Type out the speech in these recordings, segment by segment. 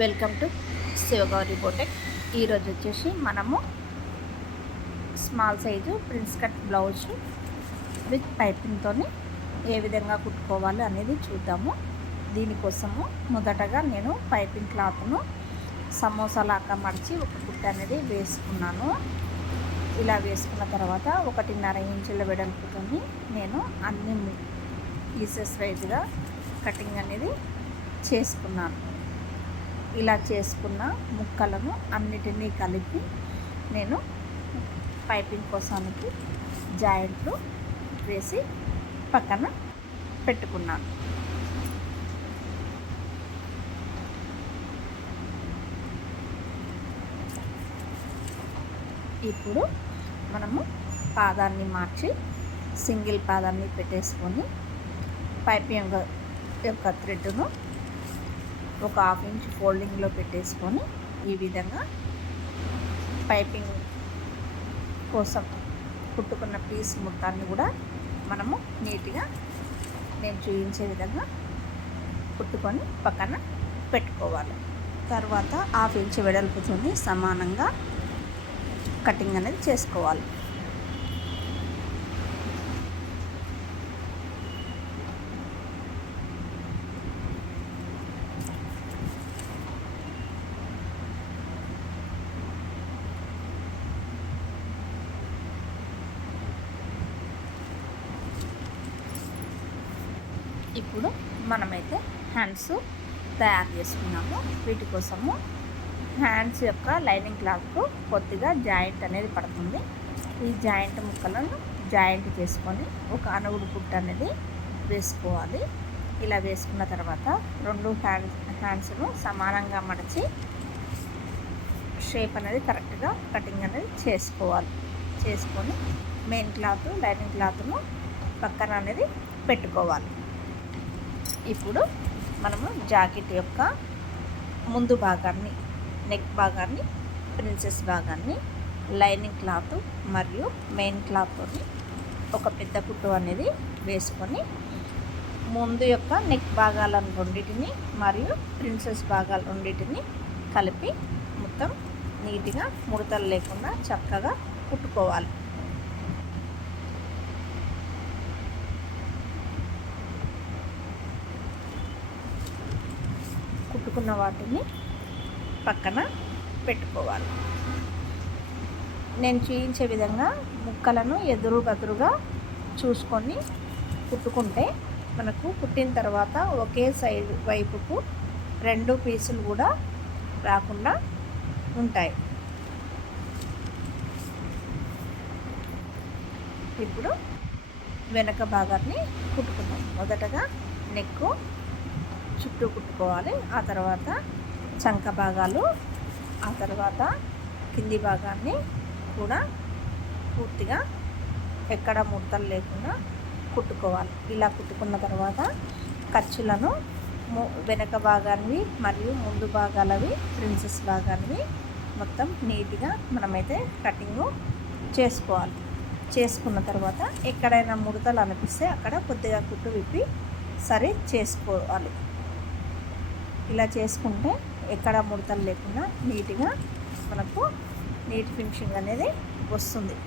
Welcome to Shivagowri బోటెక్. ఈరోజు వచ్చేసి మనము small size prince cut blouse with పైపింగ్తో ఏ విధంగా కుట్టుకోవాలి అనేది చూద్దాము. దీనికోసము మొదటగా నేను పైపింగ్ క్లాత్ను సమోసాలాగా మడిచి ఒక కుట్టు అనేది వేసుకున్నాను. ఇలా వేసుకున్న తర్వాత 1.5 ఇంచుల వెడల్పుతో నేను అన్ని పీసెస్ వైజ్గా కటింగ్ అనేది చేసుకున్నాను. ఇలా చేసుకున్న ముక్కలను అన్నిటినీ కలిపి నేను పైపింగ్ కోసానికి జాయింట్లు వేసి పక్కన పెట్టుకున్నాను. ఇప్పుడు మనము పాదాన్ని మార్చి సింగిల్ పాదాన్ని పెట్టేసుకొని పైపింగ్ యొక్క థ్రెడ్ను ఒక 1/2 ఇంచ్ ఫోల్డింగ్లో పెట్టేసుకొని ఈ విధంగా పైపింగ్ కోసం కుట్టుకున్న పీస్ మొత్తాన్ని కూడా మనము నీట్గా నేను చూపించే విధంగా కుట్టుకొని పక్కన పెట్టుకోవాలి. తర్వాత 1/2 ఇంచ్ వెడల్పుతో సమానంగా కటింగ్ అనేది చేసుకోవాలి. ఇప్పుడు మనమైతే హ్యాండ్స్ తయారు చేసుకున్నాము. వీటి కోసము హ్యాండ్స్ యొక్క లైనింగ్ క్లాత్కు కొద్దిగా జాయింట్ అనేది పడుతుంది. ఈ జాయింట్ ముక్కలను జాయింట్ చేసుకొని ఒక అనుగుడు కుట్టు అనేది వేసుకోవాలి. ఇలా వేసుకున్న తర్వాత 2 హ్యాండ్స్ను సమానంగా మడిచి షేప్ అనేది కరెక్ట్గా కటింగ్ అనేది చేసుకోవాలి. చేసుకొని మెయిన్ క్లాత్ లైనింగ్ క్లాత్ను పక్కన అనేది పెట్టుకోవాలి. ఇప్పుడు మనము జాకెట్ యొక్క ముందు భాగాన్ని, నెక్ భాగాన్ని, ప్రిన్సెస్ భాగాన్ని లైనింగ్ క్లాత్ మరియు మెయిన్ క్లాత్తో ఒక పెద్ద కుట్టు అనేది వేసుకొని ముందు యొక్క నెక్ భాగాలను రెండింటిని మరియు ప్రిన్సెస్ భాగాలు రెండింటిని కలిపి మొత్తం నీట్గా ముడతలు లేకుండా చక్కగా కుట్టుకోవాలి. కుట్టుకున్న వాటిని పక్కన పెట్టుకోవాలి. నేను చూపించే విధంగా ముక్కలను ఎదురుగా చూసుకొని కుట్టుకుంటే మనకు కుట్టిన తర్వాత ఒకే సైడ్ వైపుకు 2 పీసులు కూడా రాకుండా ఉంటాయి. ఇప్పుడు వెనక భాగాన్ని కుట్టుకుందాం. మొదటగా నెక్ చుట్టూ కుట్టుకోవాలి. ఆ తర్వాత చంక భాగాలు, ఆ తర్వాత కింది భాగాన్ని కూడా పూర్తిగా ఎక్కడ ముడతలు లేకుండా కుట్టుకోవాలి. ఇలా కుట్టుకున్న తర్వాత ఖర్చులను వెనక భాగాన్ని మరియు ముందు భాగాలవి ప్రిన్సెస్ భాగాన్ని మొత్తం నీట్గా మనమైతే కటింగ్ చేసుకోవాలి. చేసుకున్న తర్వాత ఎక్కడైనా ముడతలు అనిపిస్తే అక్కడ కొద్దిగా కుట్టు విప్పి సరి చేసుకోవాలి. ఇలా చేసుకుంటే ఎక్కడ ముడతలు లేకుండా నీట్గా మనకు నీట్ ఫినిషింగ్ అనేది వస్తుంది.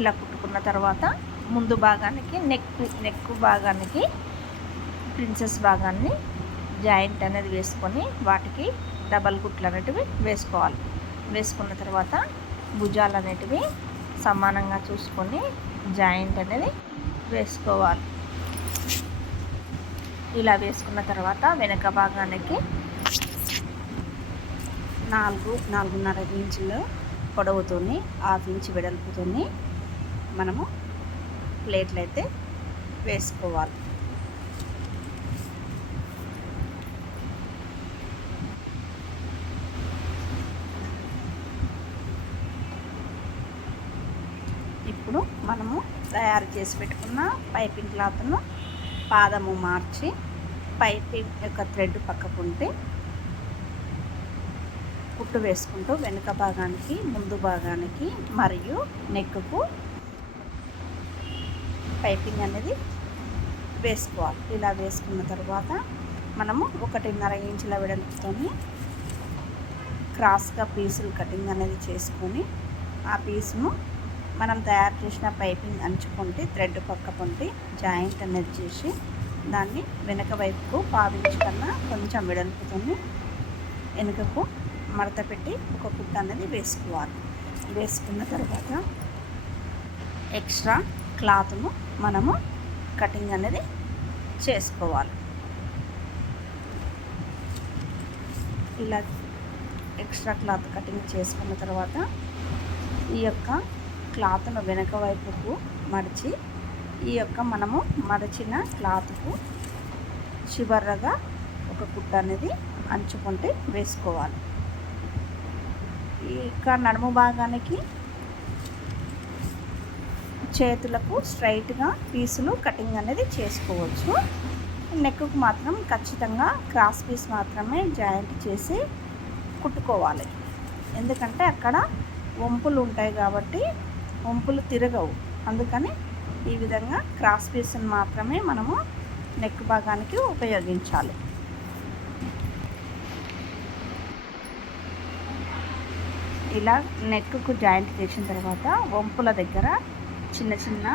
ఇలా కుట్టుకున్న తర్వాత ముందు భాగానికి నెక్ భాగానికి ప్రిన్సెస్ భాగాన్ని జాయింట్ అనేది వేసుకొని వాటికి డబల్ కుట్లు అనేటివి వేసుకోవాలి. వేసుకున్న తర్వాత భుజాలు అనేటివి సమానంగా చూసుకొని జాయింట్ అనేది వేసుకోవాలి. ఇలా వేసుకున్న తర్వాత వెనక భాగానికి 4.5 ఇంచుల పొడవుతోని 1/2 ఇంచ్ వెడల్పుతోని మనము ప్లేట్లు అయితే వేసుకోవాలి. ఇప్పుడు మనము తయారు చేసి పెట్టుకున్న పైపింగ్ క్లాత్ను పాదము మార్చి పైపింగ్ యొక్క థ్రెడ్ పక్కకుంటే కుట్టు వేసుకుంటూ వెనుక భాగానికి, ముందు భాగానికి మరియు నెక్కు పైపింగ్ అనేది వేసుకోవాలి. ఇలా వేసుకున్న తర్వాత మనము 1.5 ఇంచుల వెడల్పుతోని క్రాస్గా పీసులు కటింగ్ అనేది చేసుకొని ఆ పీసును మనం తయారు చేసిన పైపింగ్ అంచుకుంటే థ్రెడ్ పక్క పొంటి జాయింట్ అనేది చేసి దాన్ని వెనక వైపుకు పావించు కన్నా కొంచెం వెడల్పుతోని వెనుకకు మడత పెట్టి ఒక కుట్ట అనేది వేసుకోవాలి. వేసుకున్న తర్వాత ఎక్స్ట్రా క్లాత్ను మనము కటింగ్ అనేది చేసుకోవాలి. ఇలా ఎక్స్ట్రా క్లాత్ కటింగ్ చేసుకున్న తర్వాత ఈ యొక్క క్లాత్ను వెనక వైపుకు మడిచి ఈ యొక్క మనము మడిచిన క్లాత్కు చివరగా ఒక కుట్ట అనేది అంచుకుంటే వేసుకోవాలి. ఇక నడుము భాగానికి చేతులకు స్ట్రైట్గా పీసులు కటింగ్ అనేది చేసుకోవచ్చు. నెక్కు మాత్రం ఖచ్చితంగా క్రాస్ పీస్ మాత్రమే జాయింట్ చేసి కుట్టుకోవాలి. ఎందుకంటే అక్కడ వంపులు ఉంటాయి కాబట్టి వంపులు తిరగవు. అందుకని ఈ విధంగా క్రాస్ పీస్ని మాత్రమే మనము నెక్ భాగానికి ఉపయోగించాలి. ఇలా నెక్కు జాయింట్ చేసిన తర్వాత వంపుల దగ్గర చిన్న చిన్న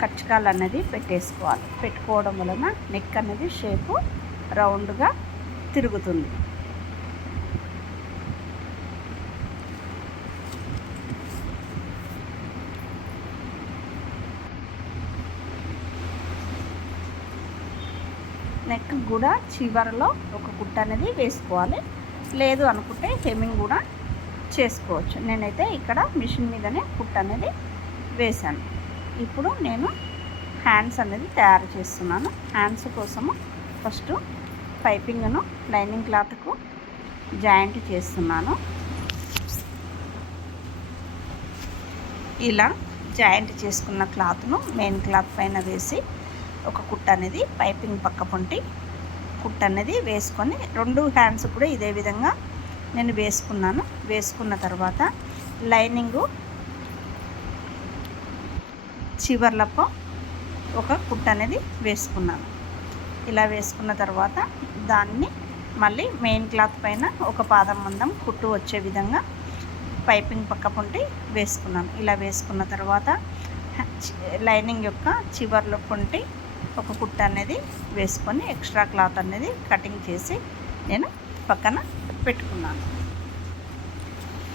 కచ్చకాలు అనేది పెట్టేసుకోవాలి. పెట్టుకోవడం వలన నెక్ అనేది షేపు రౌండ్గా తిరుగుతుంది. నెక్ కూడా చివరలో ఒక కుట్ట అనేది వేసుకోవాలి. లేదు అనుకుంటే హెమ్మింగ్ కూడా చేసుకోవచ్చు. నేనైతే ఇక్కడ మిషన్ మీదనే కుట్ట అనేది వేశాను. ఇప్పుడు నేను హ్యాండ్స్ అనేది తయారు చేస్తున్నాను. హ్యాండ్స్ కోసము ఫస్ట్ పైపింగ్ను లైనింగ్ క్లాత్కు జాయింట్ చేస్తున్నాను. ఇలా జాయింట్ చేసుకున్న క్లాత్ను మెయిన్ క్లాత్ పైన వేసి ఒక కుట్ట అనేది పైపింగ్ పక్క పొంటి కుట్ట అనేది వేసుకొని 2 హ్యాండ్స్ కూడా ఇదే విధంగా నేను వేసుకున్నాను. వేసుకున్న తర్వాత లైనింగు చివర్లతో ఒక కుట్ట అనేది వేసుకున్నాను. ఇలా వేసుకున్న తర్వాత దాన్ని మళ్ళీ మెయిన్ క్లాత్ పైన ఒక పాదం మందం కుట్టు వచ్చే విధంగా పైపింగ్ పక్క పొంటి వేసుకున్నాను. ఇలా వేసుకున్న తర్వాత లైనింగ్ యొక్క చివర్ల పొంటి ఒక కుట్ట అనేది వేసుకొని ఎక్స్ట్రా క్లాత్ అనేది కటింగ్ చేసి నేను పక్కన పెట్టుకున్నాను.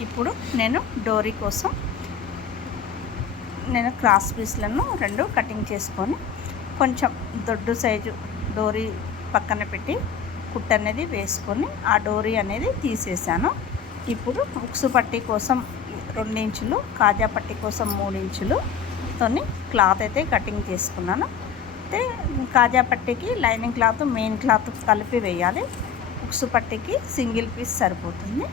ఇప్పుడు నేను డోరీ కోసం నేను క్రాస్ పీస్లను 2 కటింగ్ చేసుకొని కొంచెం దొడ్డు సైజు డోరీ పక్కన పెట్టి కుట్ట అనేది వేసుకొని ఆ డోరీ అనేది తీసేసాను. ఇప్పుడు ఉక్సు పట్టీ కోసం 2 ఇంచులు, కాజా పట్టీ కోసం 3 ఇంచులతోని క్లాత్ అయితే కటింగ్ చేసుకున్నాను. అయితే కాజా పట్టీకి లైనింగ్ క్లాత్ మెయిన్ క్లాత్ కలిపి వేయాలి. ఉక్సు పట్టీకి సింగిల్ పీస్ సరిపోతుంది.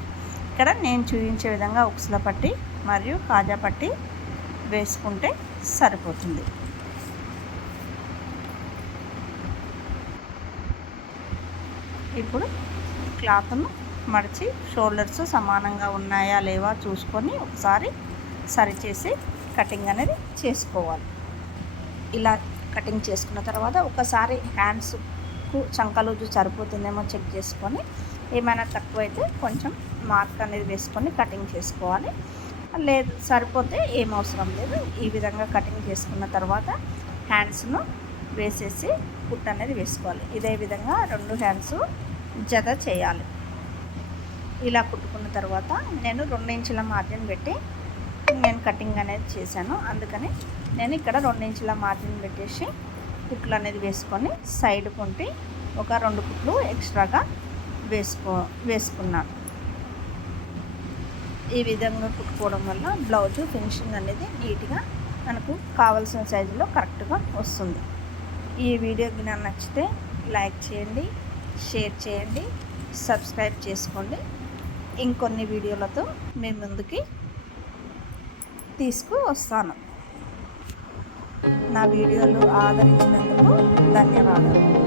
ఇక్కడ నేను చూపించే విధంగా ఉక్సుల పట్టీ మరియు కాజా పట్టీ వేసుకుంటే సరిపోతుంది. ఇప్పుడు క్లాత్ను మడిచి షోల్డర్స్ సమానంగా ఉన్నాయా లేవా చూసుకొని ఒకసారి సరిచేసి కటింగ్ అనేది చేసుకోవాలి. ఇలా కటింగ్ చేసుకున్న తర్వాత ఒకసారి హ్యాండ్స్కు చంకలూజు సరిపోతుందేమో చెక్ చేసుకొని ఏమైనా తక్కువైతే కొంచెం మార్క్ అనేది వేసుకొని కటింగ్ చేసుకోవాలి. లేదు సరిపోతే ఏం అవసరం లేదు. ఈ విధంగా కటింగ్ చేసుకున్న తర్వాత హ్యాండ్స్ను వేసేసి కుట్ట అనేది వేసుకోవాలి. ఇదే విధంగా 2 హ్యాండ్స్ జత చేయాలి. ఇలా కుట్టుకున్న తర్వాత నేను 2 ఇంచుల మార్జిన్ పెట్టి నేను కటింగ్ అనేది చేశాను. అందుకని నేను ఇక్కడ 2 ఇంచుల మార్జిన్ పెట్టేసి కుట్లు అనేది వేసుకొని సైడ్ కొంటి ఒక 2 కుట్లు ఎక్స్ట్రాగా వేసుకున్నాను. ఈ విధంగా కుట్టుకోవడం వల్ల బ్లౌజు ఫినిషింగ్ అనేది నీట్గా మనకు కావాల్సిన సైజులో కరెక్ట్గా వస్తుంది. ఈ వీడియో నాకు నచ్చితే లైక్ చేయండి, షేర్ చేయండి, సబ్స్క్రైబ్ చేసుకోండి. ఇంకొన్ని వీడియోలతో మీ ముందుకి తీసుకు వస్తాను. నా వీడియోలు ఆదరించినందుకు ధన్యవాదాలు.